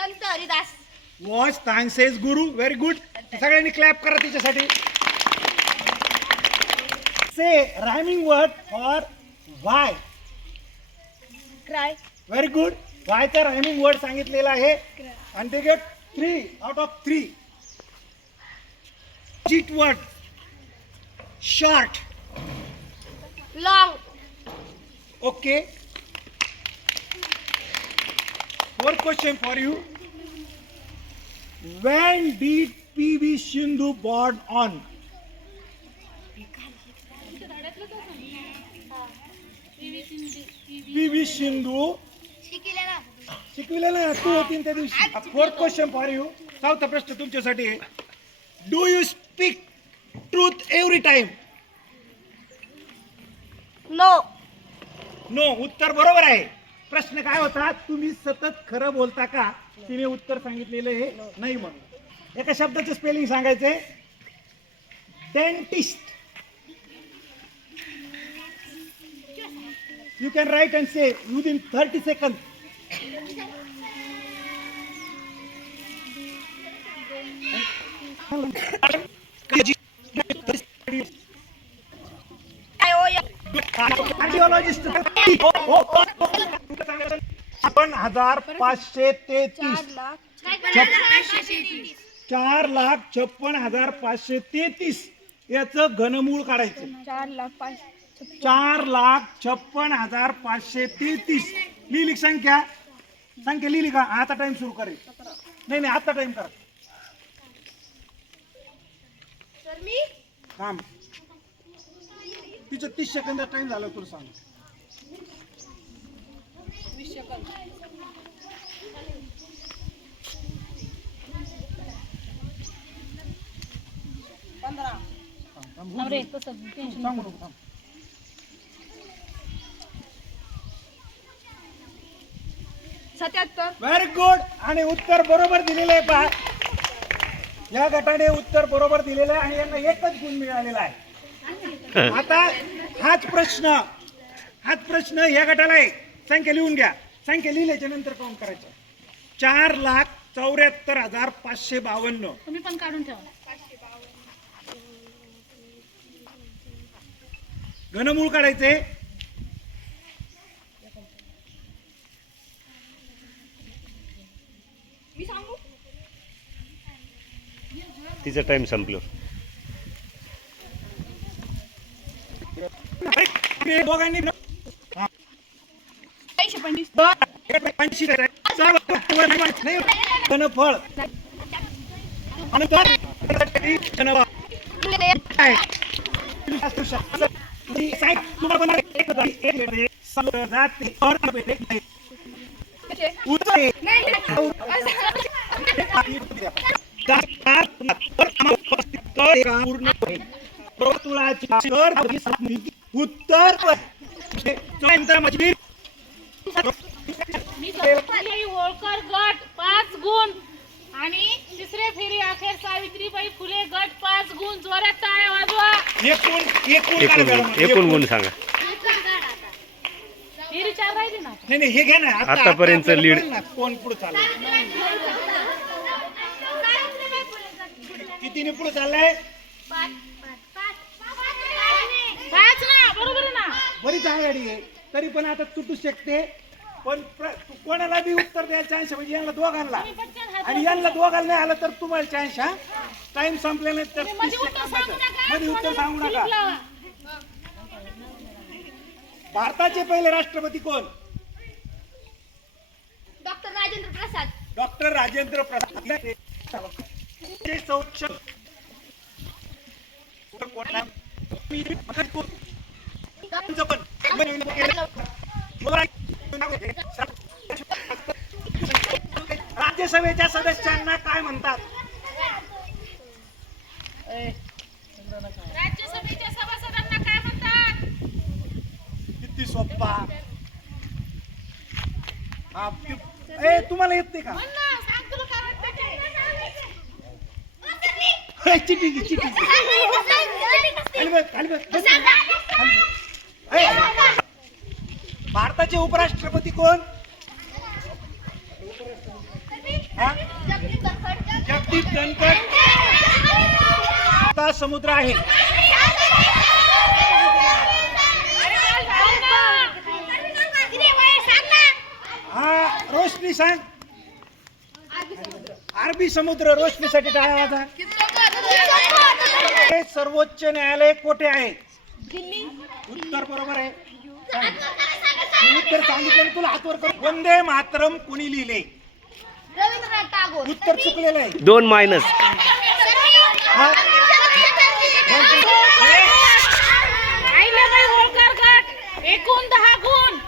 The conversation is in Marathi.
संत हरिदास. वॉच तानसेज गुरु. Very good. सगळ्यांनी क्लॅप करा तिच्यासाठी. Say rhyming word for Y. Cry. Very good. वायचा रायमिंग वर्ड सांगितलेला आहे आणि ते get 3 out of 3. Cheat word short. Long. Okay. Fourth question for you. When did PV Sindhu born on? PV Sindhu. शिकविलेला ना तू होती त्या दिवशी. Fourth question for you. चौथा प्रश्न तुमच्यासाठी आहे. Do you speak truth every time? No. No. उत्तर बरोबर आहे. प्रश्न काय होता, तुम्ही सतत खरं बोलता का? तिने उत्तर सांगितलेलं हे नाही म्हणून. एका शब्दाचं स्पेलिंग सांगायचे. Dentist. You can write and say within 30 second. Cardiologist. 4,533. 4,56,533 याचं घनमूळ काढायचं. 4,56,533 लिहिली संख्या. संख्या लिहिली का? आता टाइम सुरू करेल. नाही आता टाइम करा. थांब. तिचं 30 सेकंद टाइम झाला. तुला सांग. 20 सेकंद. 15. अरे कसं सांगू नको. थांब. 77. Very good. आणि उत्तर बरोबर दिलेलं आहे. पहा, या गटाने उत्तर बरोबर दिलेलं आहे आणि यांना एकच गुण मिळालेला आहे. आता हाच प्रश्न या गटाला आहे. संख्या लिहून घ्या. संख्या लिहिल्याच्या नंतर काउंट करायचं. 4,74,552. तुम्ही पण काढून ठेवा. घनमूळ काढायचे. मी सांगू? तिचा टाइम संपलो. दोघांनी घनफळ उत्तर होळकर गट 5 गुण आणि तिसरे फेरी अखेर सावित्रीबाई फुले गट 5 गुण. जोरात टाळ्या वाजवा. एकूण गुण सांगा. फेरी 4 राहिली ना. नाही हे घ्या ना. आतापर्यंत लीड. कोण पुढे चाललंय? कितीने पुढे चाललाय? 5 ना. बरोबर आहे ना. बरीच आघाडी आहे. तरी पण आता तुटू शकते. पण कोणाला बी उत्तर द्यायला चान्स म्हणजे यांना दोघांना आणि यांना दोघांना नाही आलं तर तुम्हाला चान्स. हा टाइम संपल्यानंतर 30 सेकंदाचं मध्ये उत्तर सांगू नका. भारताचे पहिले राष्ट्रपती कोण? डॉक्टर राजेंद्र प्रसाद. डॉक्टर राजेंद्र प्रसाद. राज्यसभेच्या सदस्यांना काय म्हणतात? राज्यसभेच्या सभासदांना काय म्हणतात? किती सोप्पा. तुम्हाला येत नाही का? चिटिंग. भारताचे उपराष्ट्रपती कोण? आर्टिक कणकट आता समुद्र आहे. हा रोशनी सांग. अरबी समुद्र. रोशनीसाठी टाळा वाजा. हे सर्वोच्च न्यायालय कोठे आहे? उत्तर बरोबर आहे. मी उत्तर सांगितलं ना तुला हातवर कर. वंदे मातरम कोणी लिहिले? रवींद्रनाथ टागोर. उत्तर चुकलेलं आहे. 2 मायनस. हा? अहिल्याबाई होळकर गट एकूण 10 गुण.